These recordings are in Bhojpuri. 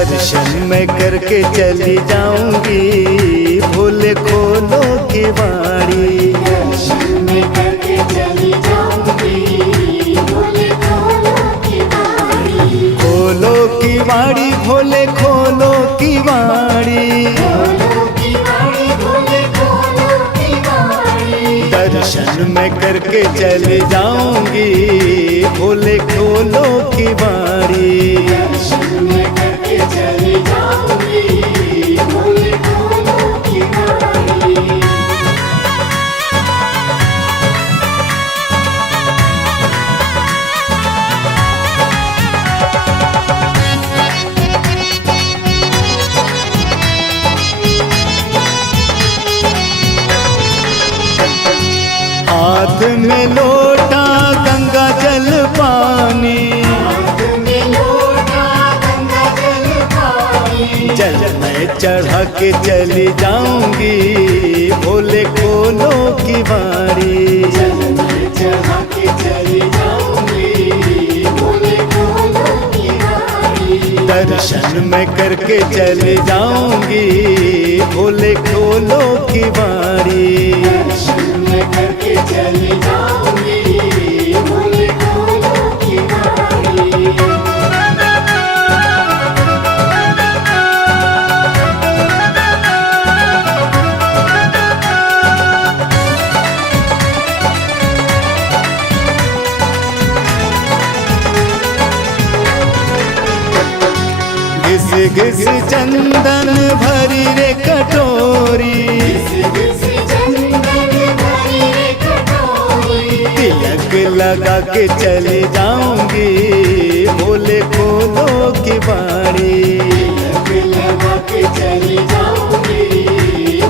दर्शन मैं करके चली जाऊंगी, भोले खोलो की बाड़ी। दर्शन मैं करके चली जाऊंगी, भोले खोलो की बाड़ी। खोलो की बाड़ी भोले खोलो की बाड़ी। खोलो की बाड़ी भोले खोलो की बाड़ी। दर्शन मैं करके चली जाऊंगी, भोले खोलो की बाड़ी। दर्शन मैं करके चली जाऊंगी, भोले खोलो की बाड़ी। हाथ में लोटा गंगा जल पानी, हाथ में लोटा गंगा जल पानी। जल मैं चढ़ा के चली जाऊंगी, भोले खोलो की बाड़ी। जल मैं चढ़ा के चली जाऊंगी, भोले खोलो की बाड़ी। दर्शन मैं करके चली जाऊंगी, भोले खोलो की बाड़ी। दर्शन मैं करके चली जाऊंगी, भोले खोलो की बाड़ी। घिस घिस चंदन भरी रे कटोरी, घिस चंदन भरी रे कटोरी। तिलक लगा के चली जाऊंगी, भोले खोलो की बाड़ी। तिलक लगा के चली जाऊंगी,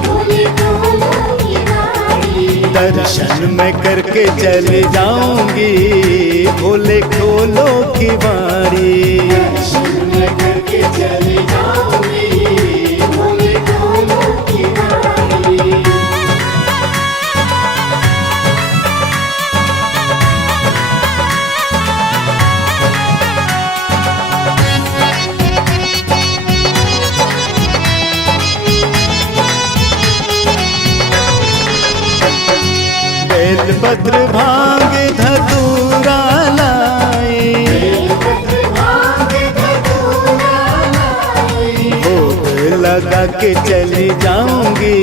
भोले खोलो की बाड़ी। दर्शन मैं करके चली जाऊंगी, भोले खोलो की बाड़ी। दर्शन मैं करके चली जाऊंगी, भोले खोलो की बाड़ी। बेलपत्र भांग धतूरा लाई, बेलपत्र भांग धतूरा लाई। भोग लगा के चली जाऊंगी,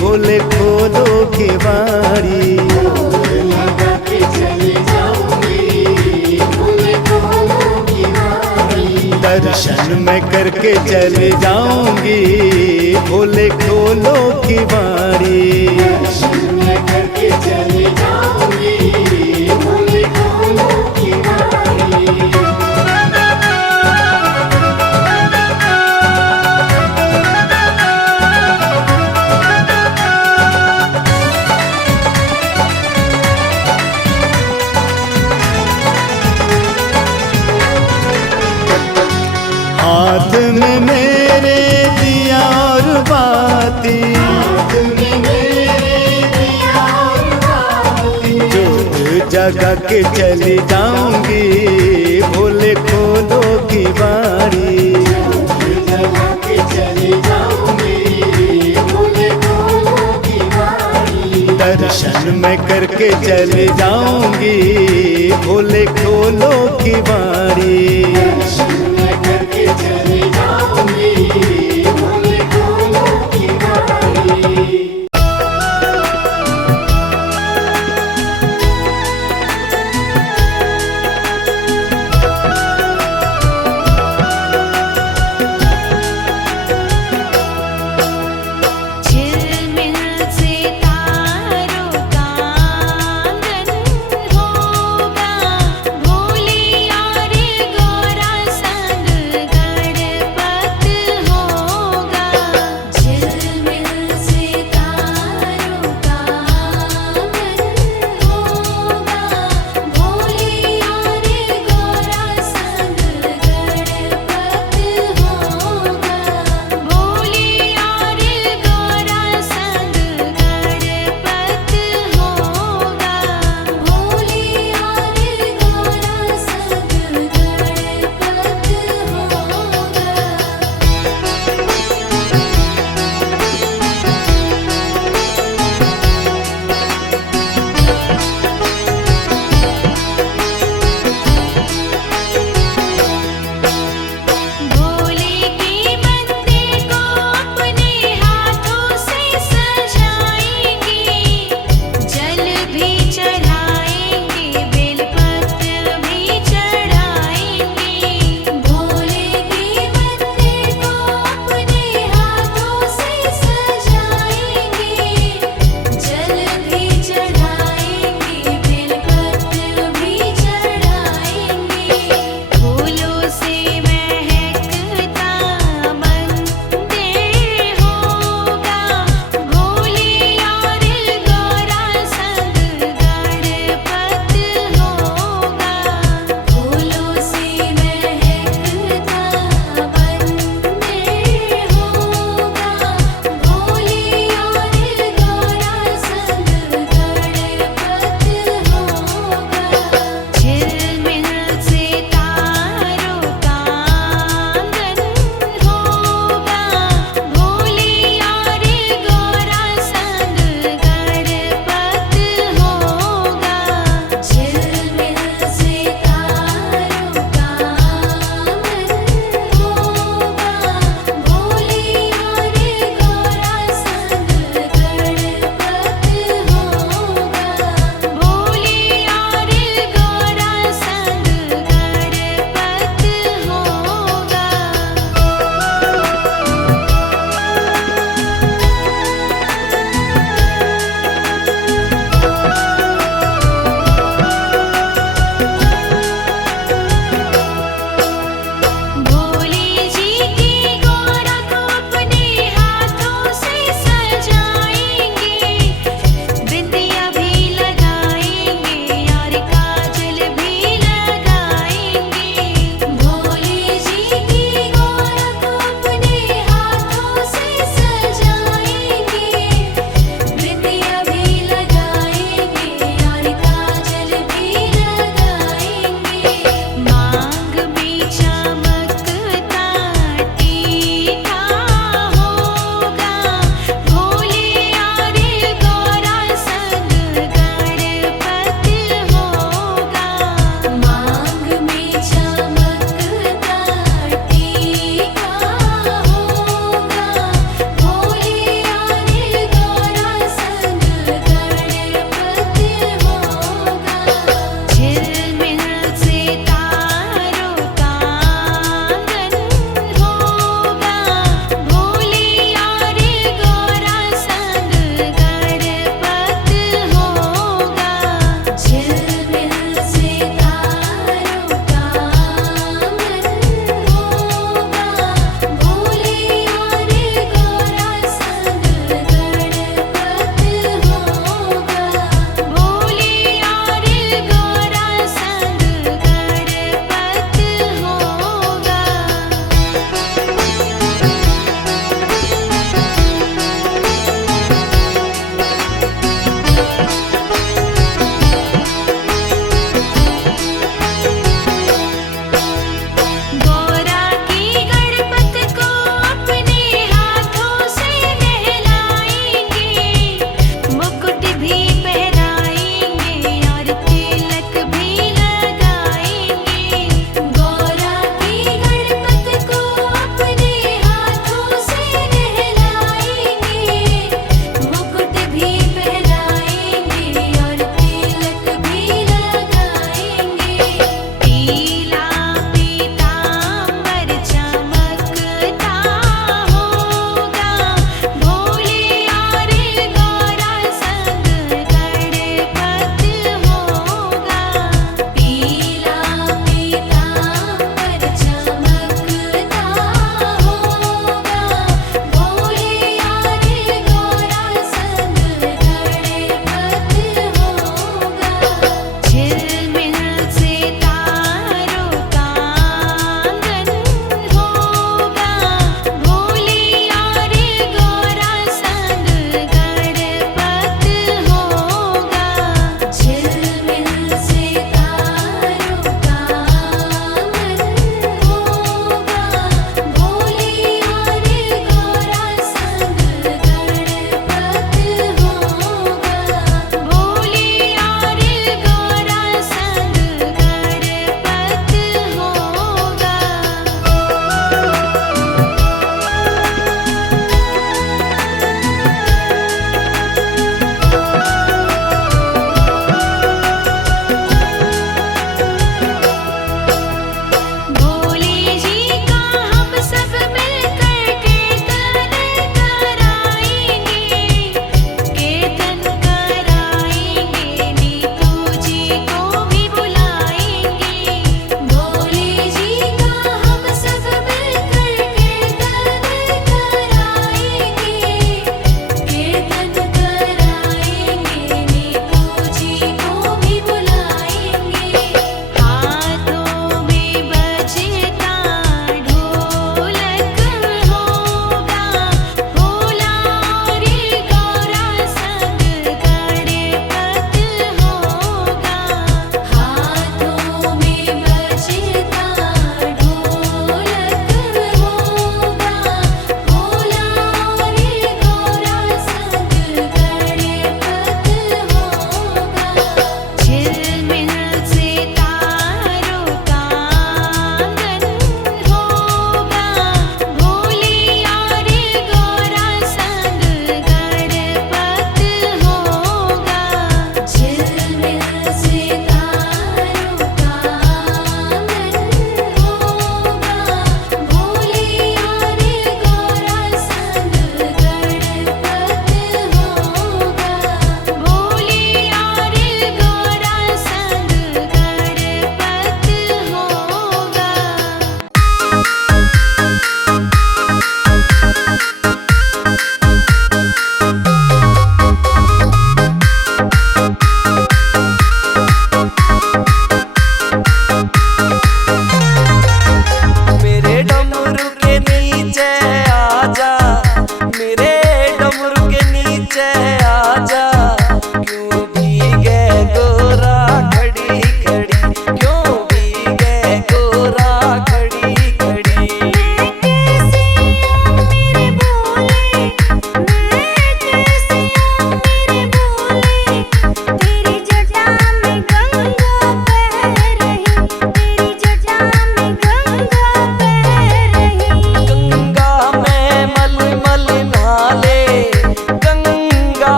भोले खोलो की बाड़ी। भोग लगा के चली जाऊंगी, भोले खोलो की बाड़ी। दर्शन मैं करके चली जाऊंगी, भोले खोलो की बाड़ी। दर्शन मैं करके चली जाऊंगी, भोले खोलो की बाड़ी। हाथ में मेरे दिया और बाती, हाथ में मेरे दिया और बाती। जोत जगा के चली जाऊंगी, भोले खोलो की बाड़ी। जगा के चली जाऊंगी, भोले खोलो की बाड़ी। दर्शन मैं करके चली जाऊंगी, भोले खोलो की बाड़ी। दर्शन मैं करके चली जाऊंगी, भोले खोलो की बाड़ी।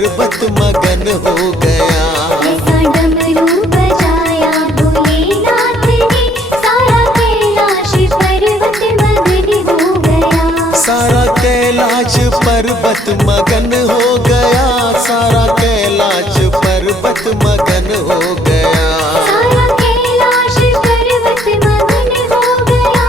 पर्वत मगन हो गया। ऐसा डमरू बजाया भोलेनाथ ने, सारा कैलाश पर्वत मगन हो गया। सारा कैलाश पर्वत मगन हो गया। सारा कैलाश पर्वत मगन हो गया। सारा कैलाश पर्वत मगन हो गया।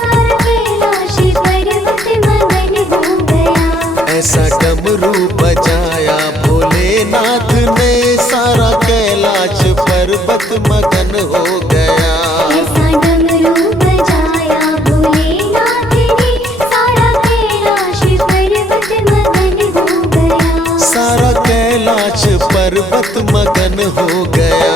सारा कैलाश पर्वत मगन हो गया। ऐसा डमरू बजाया भोलेनाथ ने, सारा कैलाश पर्वत मगन हो गया। ऐसा डमरू बजाया भोलेनाथ ने, सारा कैलाश पर्वत मगन हो गया। सारा कैलाश पर्वत मगन हो गया।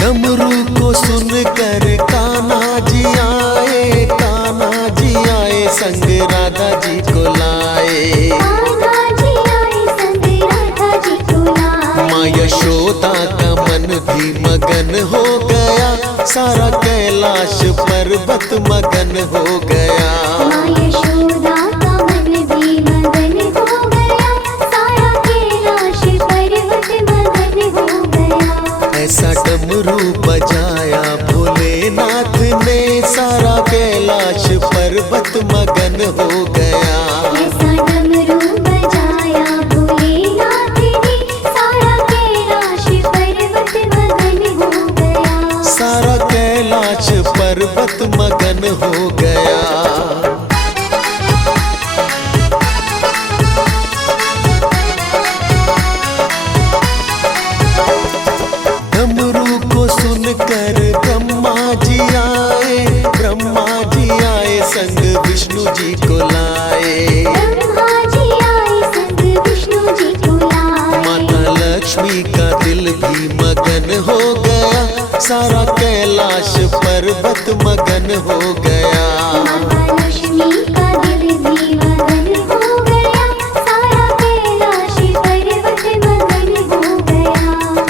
डमरू को सुनकर कान्हा जी आए। कान्हा जी आए संग राधा जी को लाए। कान्हा जी आए संग राधा जी को लाए। माँ यशोदा का मन भी मगन हो गया। सारा कैलाश पर्वत मगन हो गया। माँ यशोदा का मन भी मगन हो गया। सारा कैलाश पर्वत मगन हो गया। ऐसा डमरू बजाया भोलेनाथ ने, सारा कैलाश पर्वत मगन हो गया। ऐसा डमरू बजाया भोलेनाथ ने, सारा कैलाश पर्वत मगन हो गया। सारा कैलाश पर्वत मगन हो गया। डमरू को सुनकर ब्रह्मा जी आए। ब्रह्मा जी आए संग विष्णु जी को लाए। ब्रह्मा जी आए संग विष्णु जी को लाए। माता लक्ष्मी का दिल भी मगन हो गया। सारा कैलाश पर्वत मगन हो गया। माता लक्ष्मी का दिल भी मगन हो गया। सारा कैलाश पर्वत मगन हो गया।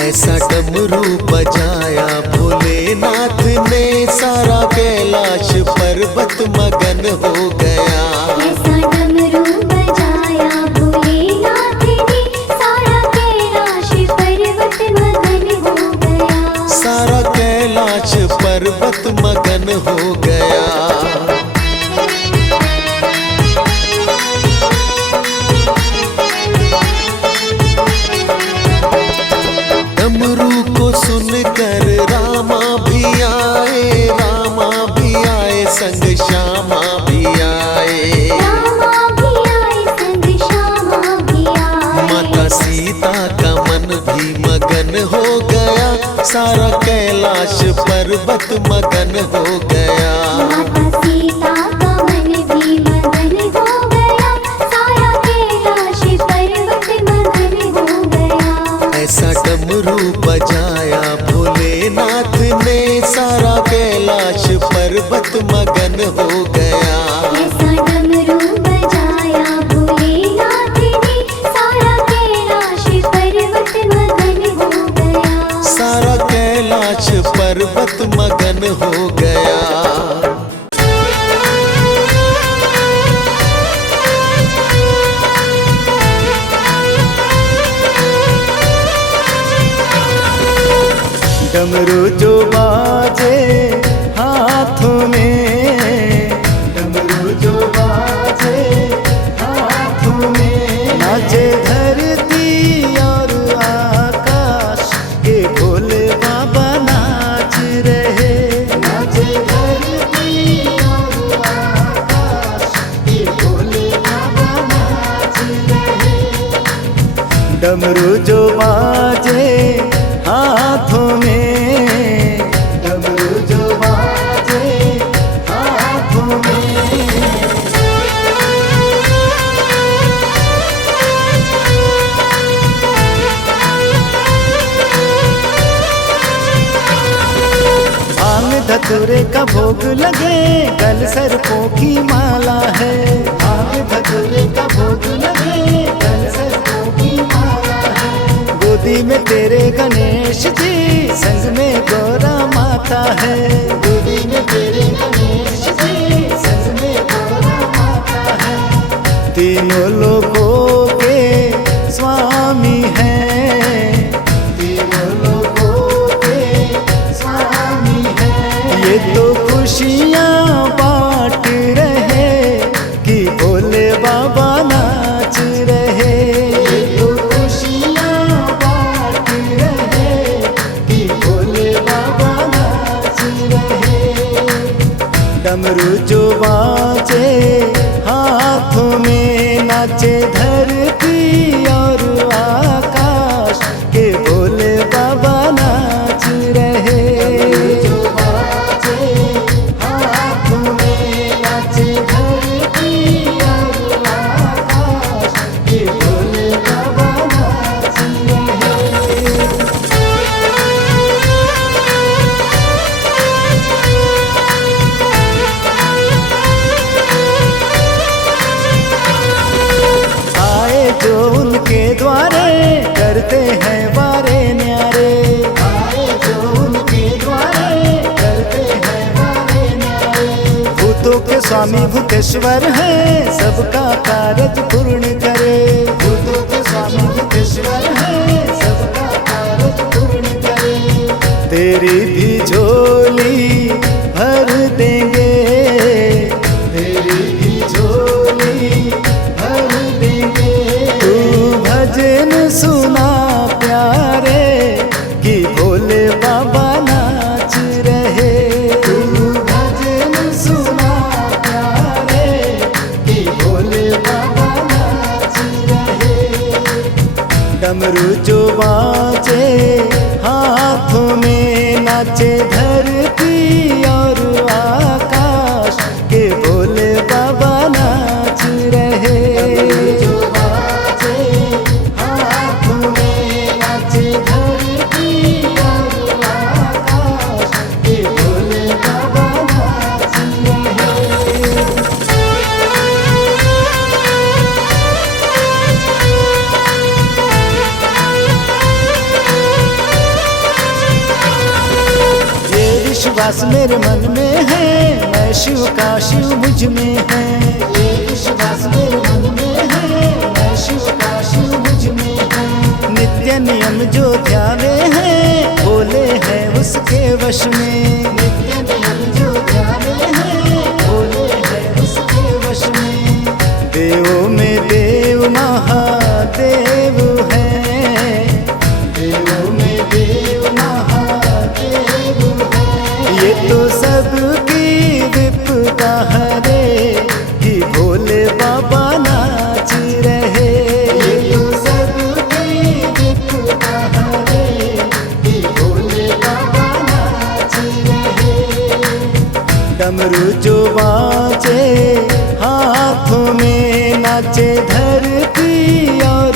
ऐसा डमरू बजाया भोलेनाथ ने, सारा कैलाश पर्वत मगन हो गया। ऐसा डमरू बजाया भोलेनाथ ने, सारा कैलाश पर्वत मगन हो गया। सारा कैलाश पर्वत मगन हो गया। डमरू को सुनकर रामा भी आए। रामा भी आए संग श्यामा भी आए। रामा भी आए संग श्यामा भी आए। माता सीता का मन भी मगन हो गया। सारा कैलाश पर्वत मगन हो गया। माता सीता का मन भी मगन हो गया। सारा कैलाश पर्वत मगन हो गया। ऐसा डमरू बजाया भोलेनाथ ने, सारा कैलाश पर्वत मगन हो गया। ऐसा डमरू बजाया भोलेनाथ ने, सारा कैलाश पर्वत मगन हो गया। सारा कैलाश पर्वत मगन हो गया। डमरू जो बाजे हाथों में, डमरू जो बाजे हाथों में, नाचे धरती और आकाश, के भोले बाबा नाच रहे। नाचे धरती और आकाश, के भोले बाबा नाच रहे। डमरू जो बाजे हाथों में, डमरू जो बाजे हाथों में। भांग धतूरे का भोग लगे, गल सर्पों की माला है। भांग धतूरे का भोग लगे, गल सर्पों की माला है। गोदी में तेरे गणेश जी, संग में गौरा माता है। गोदी में तेरे गणेश जी, संग में गौरा माता है। तीनों लोगों के स्वामी हैं, तीनों लोगों के स्वामी हैं। ये तो खुशियाँ बांट रहे कि भोले बाबा नाच रहे। ये तो खुशियाँ बांट रहे कि भोले बाबा नाच रहे। डमरू जो बाजे हाथों में, नाचे धरती और आकाश के भोले बाबा नाच रहे। जो बाजे हाथों में, नाचे धरती और आकाश के भोले बाबा नाच रहे। जो उनके द्वारे करते हैं वारे न्यारे। आए जो उनके द्वारे करते हैं वारे न्यारे। भूतों के स्वामी भूतेश्वर हैं, सबका कारज पूर्ण करे। भूतों के स्वामी भूतेश्वर हैं, सबका कारज पूर्ण करे। तेरी भी झोली भर देंगे, तेरी भी झोली भर देंगे। भजन सुना प्यारे कि भोले बाबा नाच रहे। तू भजन सुना प्यारे कि भोले बाबा नाच रहे। डमरू जो बाजे हाथों में, नाचे धरती और आकाश के भोले बाबा नाच रहे। विश्वास मेरे मन में है, मैं शिव का शिव मुझ में है। ये विश्वास मेरे मन में है, मैं शिव का शिव मुझ में है। नित्य नियम जो ध्याने हैं, भोले हैं उसके वश में। नित्य नियम जो ध्याने हैं, भोले हैं उसके वश में। देवों में देव महादेव हैं, देवों में देव महादेव हैं। ये तो सबकी विपदा हरे कि भोले बाबा नाच रहे। ये तो सबकी विपदा हरे कि भोले बाबा नाच रहे। डमरू जो बाजे हाथों में, नाचे धरती और